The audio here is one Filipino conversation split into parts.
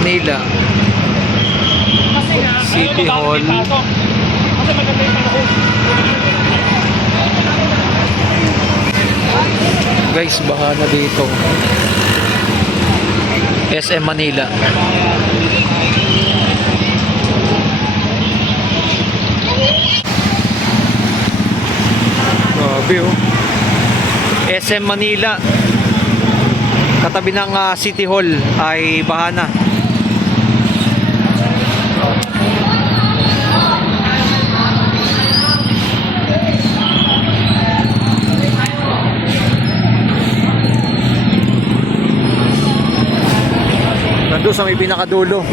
Manila. Kasi nga, City Hall. Kasi maganda yung panahon. Guys, baha na dito. SM Manila. Grabe oh. SM Manila. Katabi ng City Hall ay baha na. Nandun sa may pinakadulo.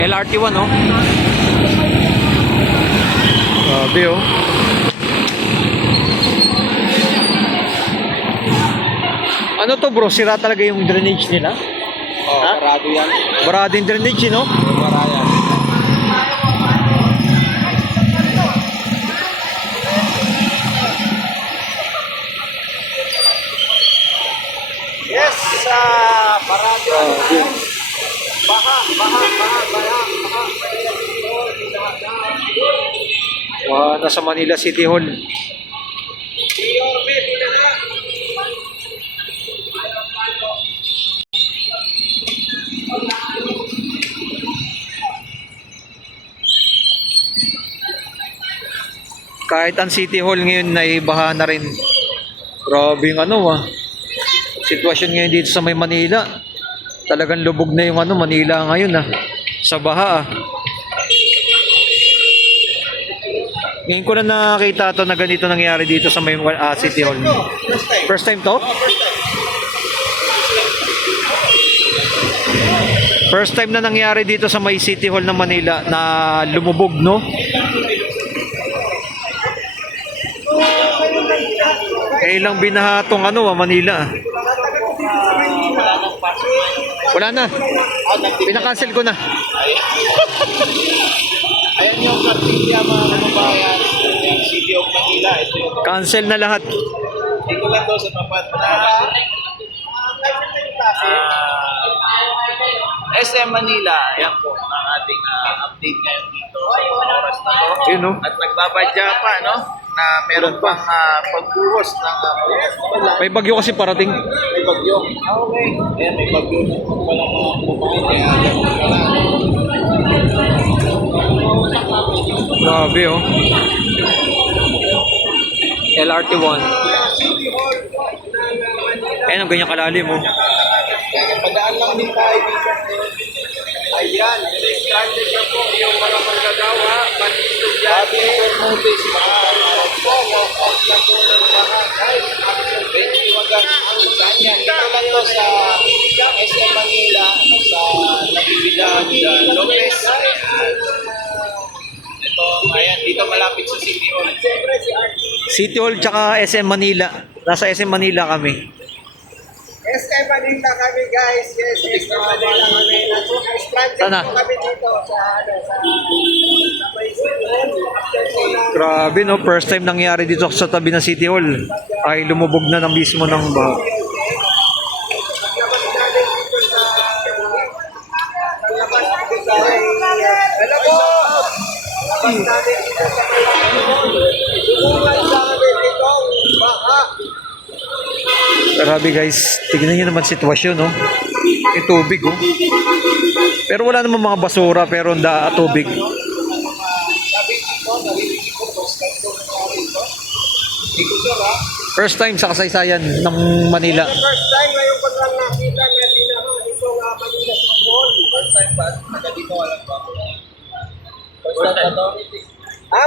LRT1 oh. Grabe oh. Ano to bro? Sira talaga yung drainage nila? Oh, barado yan. Barado yung drainage, no? Bara yan. Yes, barado. Baha. Wow, nasa Manila City Hall. Kahit ang City Hall ngayon ay baha na rin. Grabe yung sitwasyon ngayon dito sa may Manila. Talagang lubog na yung Manila ngayon sa baha Ngayon ko na nakita to na ganito nangyari dito sa may City Hall. First time to? First time na nangyari dito sa may City Hall ng Manila na lumubog, no? Ilang binaha tong Manila. Wala na. Pinakancel ko na. Ayan yung kartilya mga kababayan. Yung City of Manila. Ito yung Cancel na lahat. dito lang daw sa tapat na SM Manila. Ayan po ang ating update ngayon dito sa oras na to. Yun, no? At nagbabadya pa, no? Na meron pang pagbuhos ng May bagyo kasi parating. may bagyo. Okay. Ayan, may bagyo na walang mga kumain. Grabe oh. LRT1. Ayan ang ganyan kalalim oh. Padaan lang din tayo dito. Ayan, stranded na po yung mga manggagawa, pati estudyante, notice, mga walk-out na po ng bahay. Medyo wagang saan yan. Dito lang to sa SM Manila, sa Natividad, Lopez. Ito, ayan, dito malapit sa City Hall. City Hall tsaka SM Manila. Nasa SM Manila kami. SM Manila kami guys, yes, SM Manila kami. Stranded Sana? po kami dito sa may City Hall. Grabe no, first time nangyari dito sa tabi ng City Hall. Ay lumubog na ng mismo ng baha. Hello po! Labas natin dito sa dumungan sa amin itong baha. Grabe guys, tignan nyo naman sitwasyon no. May tubig oh. Pero wala namang mga basura pero tubig. Sabi dito, narinig ko first time ko nangyari ito. Hindi ko sure ha. First time sa kasaysayan ng Manila. First time ngayon ko lang nakita na binaha dito nga Manila City Hall. First time ba? Taga dito walang ba? First time ba to?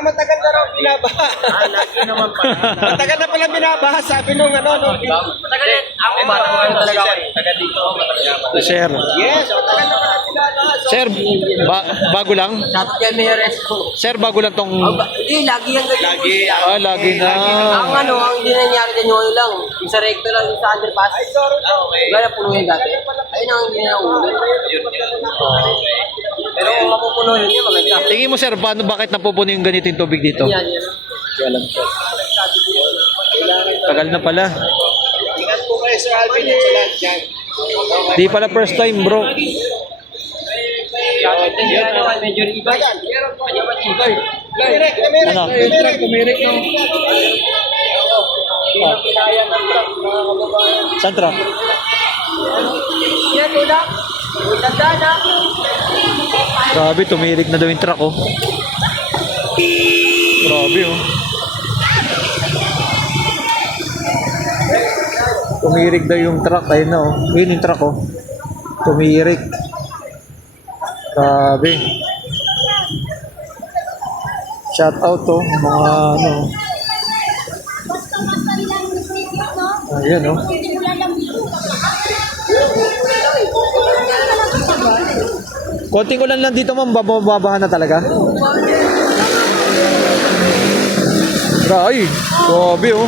Matagal na raw binabaha. Lagi naman pala. Matagal na pala binabaha, sabi nung Matagal yan. Ako ba? Talaga ako. Taga dito, matagal na. Sir. Yes, matagal na pala binabaha. Sir, bago lang? Shoutout kay Mayor Esco. Sir, bago lang tong... Hindi, lagi yan ganyan. Lagi. lagi na. Ang hindi nangyari dyan yung lang. Yung sa recto lang, yung sa underpass. Ay, sorry. Okay. Wala na puno yun dati. Ayun ang hindi na ulit. Pero kung mapupuno yun yun, maganda. Tingin mo sir, bakit napupuno yung ganito yung tubig dito? Yan, yan. Tagal na pala. Ingat po kayo sa Alvin at sa lahat dyan. Di pala first time, bro. Medyo iba yan. Ano? Tumirik no. Saan truck? Yan, tulak. Tandaan na. Grabe, tumirik na daw yung truck, oh. Grabe, oh. Tumirik daw yung truck. Ayun na, oh. Yun yung truck, oh. Tumirik. Grabe. Shout out, oh. Mga, ano. Ayun, oh. Konting ulan lang dito, ma'am. Bababahan na talaga. Ay, grabe, oh.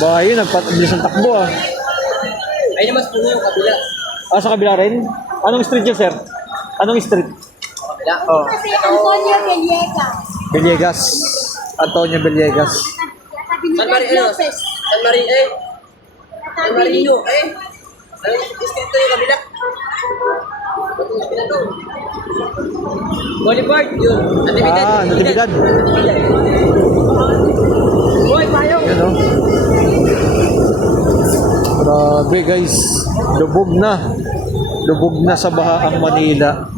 Bahay yun, nagpatabilis ang takbo, ah. Ay, mas puno yung kabila. Ah, sa kabila rin? Anong street yun, sir? Anong street? Kabila. Oh, Kasi Antonio Villegas. Villegas. Antonio Villegas. Sabi ni San Red Marino. Lopez. San Marino, eh. San Marino, eh. Ano yung distrito yung kabila? Batong Espinado. Boulevard, yun. Natividad. Ah, Natividad. Boy, payong. Yan, oh. Grabe, guys. Lubog na. Lubog na sa baha ang Manila.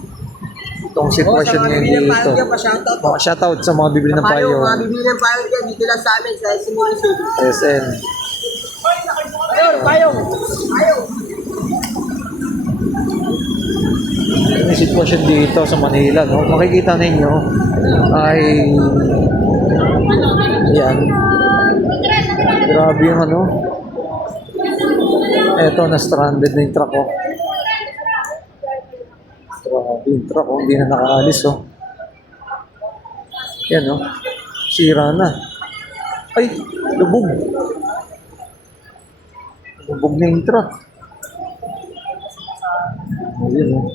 Itong sitwasyon ngayon dito. Pa-shoutout. Mga shoutout sa mga bibili ng payo. Mga bibili ng payo dyan, dito lang sa amin, sa Simulusod. SN. Ayun, payong. Payong. Yung sitwasyon dito sa Manila, no? Makikita ninyo ay yan. Grabe yung ano. Eto, na-stranded na yung truck, oh. Grabe yung truck, oh. Hindi na nakaalis, oh. Yan, oh. Sira na. Ay, lubog. Lubog na yung truck. Ayun, oh.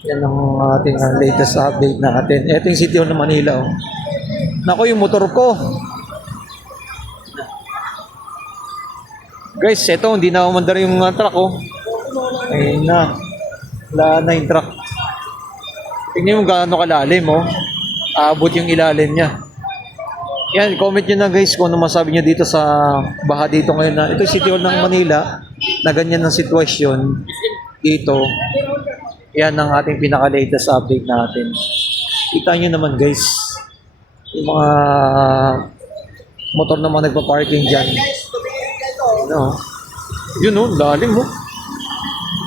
Yan ang ating latest update natin. Ito yung City Hall ng Manila, oh. Nako, yung motor ko. Guys, eto, hindi na umandar yung truck, oh. Ayun na. Wala na yung truck. Tingnan mo gaano kalalim, oh. Aabot yung ilalim niya. Yan, comment nyo na guys kung ano masabi nyo dito sa baha dito ngayon na. Ito yung City Hall ng Manila na ganyan ang sitwasyon dito. Yan ang ating pinaka-latest update natin. Kita nyo naman guys, yung mga motor na mga nagpa-parking dyan. Ano? Yun, oh, lalim, oh.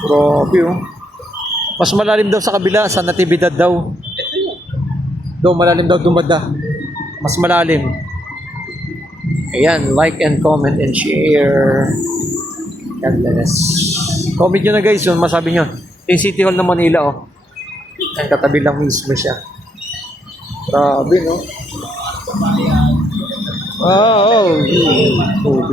Grabe, oh. Mas malalim daw sa kabila, sa Natividad daw. Daw, malalim daw dumada. Mas malalim. Ayan, like and comment and share. God bless. Comment nyo na guys, yung masabi nyo. Yung City Hall ng Manila, oh. Ang katabi lang mismo siya. Grabe, no? Oh, oh.